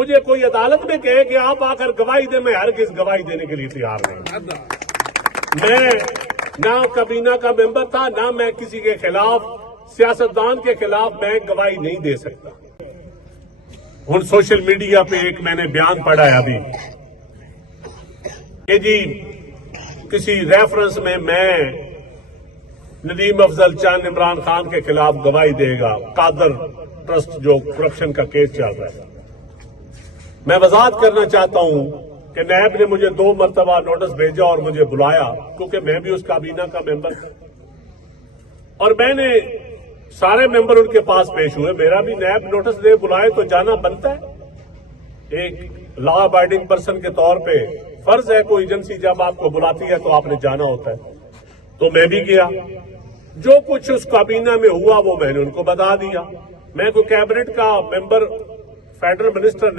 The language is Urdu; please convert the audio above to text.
مجھے کوئی عدالت میں کہے کہ آپ آ کر گواہی دیں، میں ہرگز گواہی دینے کے لیے تیار نہیں۔ میں نہ کابینہ کا ممبر تھا، نہ میں کسی کے خلاف، سیاستدان کے خلاف میں گواہی نہیں دے سکتا۔ ہن سوشل میڈیا پہ ایک میں نے بیان پڑھا ہے ابھی کہ جی کسی ریفرنس میں ندیم افضل چند عمران خان کے خلاف گواہی دے گا، قادر ٹرسٹ جو کرپشن کا کیس چل رہا ہے۔ میں وضاحت کرنا چاہتا ہوں کہ نیب نے مجھے 2 مرتبہ نوٹس بھیجا اور مجھے بلایا، کیونکہ میں بھی اس کابینہ کا ممبر تھا، اور میں نے سارے ممبر ان کے پاس پیش ہوئے۔ میرا بھی نیب نوٹس دے بلائے تو جانا بنتا ہے، ایک لا ابائڈنگ پرسن کے طور پہ فرض ہے، کوئی ایجنسی جب آپ کو بلاتی ہے تو آپ نے جانا ہوتا ہے۔ تو میں بھی گیا، جو کچھ اس کابینہ میں ہوا وہ میں نے ان کو بتا دیا۔ میں کوئی کیبنٹ کا ممبر، فیڈرل منسٹر